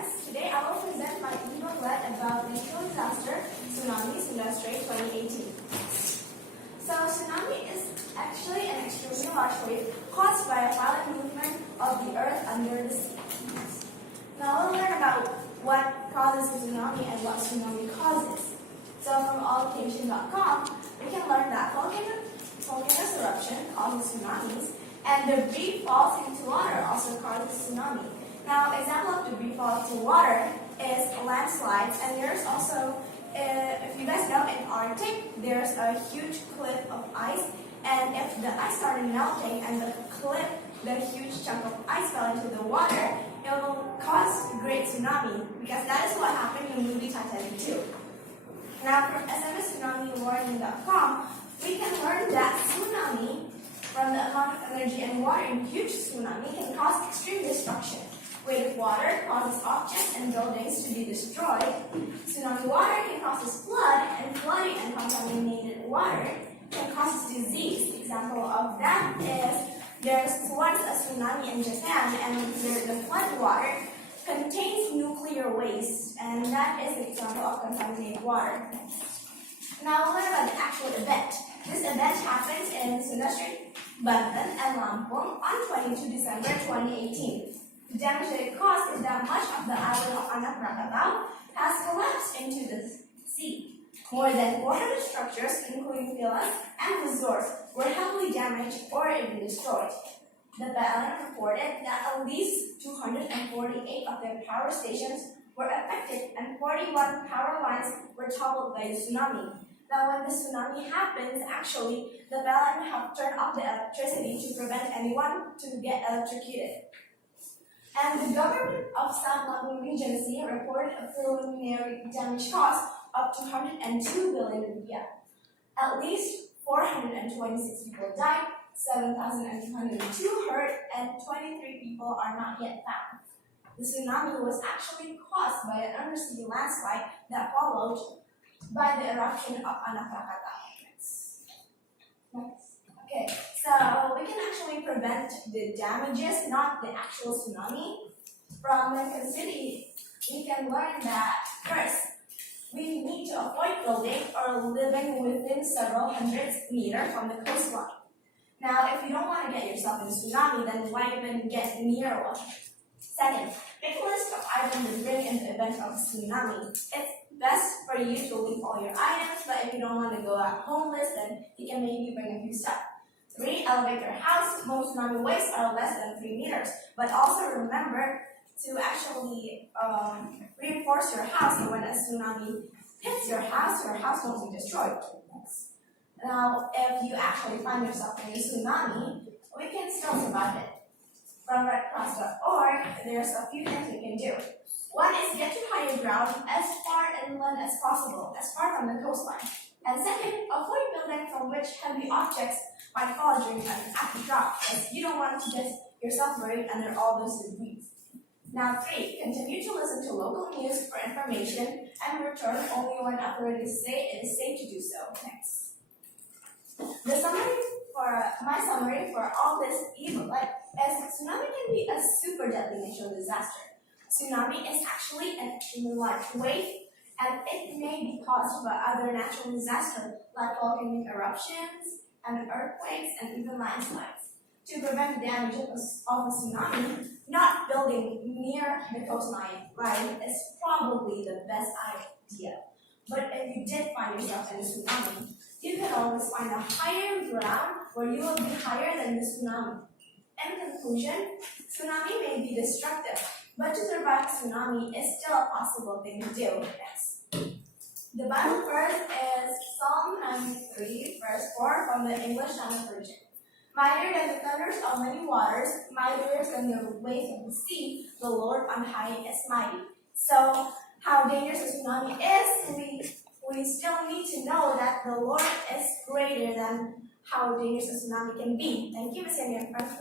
friends, today I will present my e-booklet about the natural disaster Tsunami Sunda 2018. So tsunami is actually an extremely large wave caused by a violent movement of the earth under the sea. Now we'll learn about what causes a tsunami and what tsunami causes. So from allocation.com, we can learn that volcanoes eruption causes tsunamis, and debris falls into water also causes tsunami. Now, example of debris fall into water is landslides, and there's also, if you guys know, in Arctic, there's a huge cliff of ice, and if the ice started melting and the huge chunk of ice fell into the water, it will cause a great tsunami, because that is what happened in the movie Titanic 2. Now, from smstsunamiwarning.com, we can learn that tsunami, from the amount of energy and water in huge tsunami, can cause extreme destruction. Weight of water causes objects and buildings to be destroyed. Tsunami water can cause flood, and flooding and contaminated water can cause disease. Example of that is there's once a tsunami in Japan, and the flood water contains nuclear waste, and that is an example of contaminated water. Now we'll learn about the actual event. This event happens in Sunda Strait, Banten, and Lampung on 22 December 2018. The damage that it caused is that much of the island of Anak Krakatau has collapsed into the sea. More than 400 structures, including villas and resorts, were heavily damaged or even destroyed. The PLN reported that at least 248 of their power stations were affected, and 41 power lines were toppled by the tsunami. Now, when the tsunami happens, actually, the PLN have turned off the electricity to prevent anyone to get electrocuted. And the government of South Lampung Regency reported a preliminary damage cost of 202 billion rupiah. At least 426 people died, 7,202 hurt, and 23 people are not yet found. The tsunami was actually caused by an undersea landslide that followed by the eruption of Anak Krakatau. Okay, so we can actually prevent the damages, not the actual tsunami. From Mexico City, we can learn that first, we need to avoid building or living within several hundred meters from the coastline. Now, if you don't want to get yourself in a tsunami, then why even get near one? Second, make a list of items to bring in the event of a tsunami. It's best for you to leave all your items, but if you don't want to go out homeless, then you can maybe bring a few stuff. 3, elevate your house. Most tsunami waves are less than 3 meters, but also remember to actually reinforce your house, so when a tsunami hits your house won't be destroyed. Now, if you actually find yourself in a tsunami, we can still survive it. From redcross.org, there's a few things you can do. One is get to higher ground as far inland as possible, as far from the coastline. And second, avoid building from which heavy objects might fall during an active drop, because you don't want to get yourself buried under all those debris. Now 3, continue to listen to local news for information and return only when authorities say it is safe to do so. Next. My summary for all this e-booklet is tsunami can be a super deadly natural disaster. Tsunami is actually an extremely large wave, and it may be caused by other natural disasters like volcanic eruptions and earthquakes and even landslides. To prevent the damage of a tsunami, not building near the coastline is probably the best idea. But if you did find yourself in a tsunami, you can always find a higher ground where you will be higher than the tsunami. In conclusion, tsunami may be destructive, but to survive tsunami is still a possible thing to do. Next. The Bible verse is Psalm 93, verse 4 from the English Standard Version. Mightier than the thunders of many waters, mightier than the waves of the sea, the Lord on high is mighty. So, how dangerous a tsunami is, we still need to know that the Lord is greater than how dangerous a tsunami can be. Thank you, Miss Amy and Friends.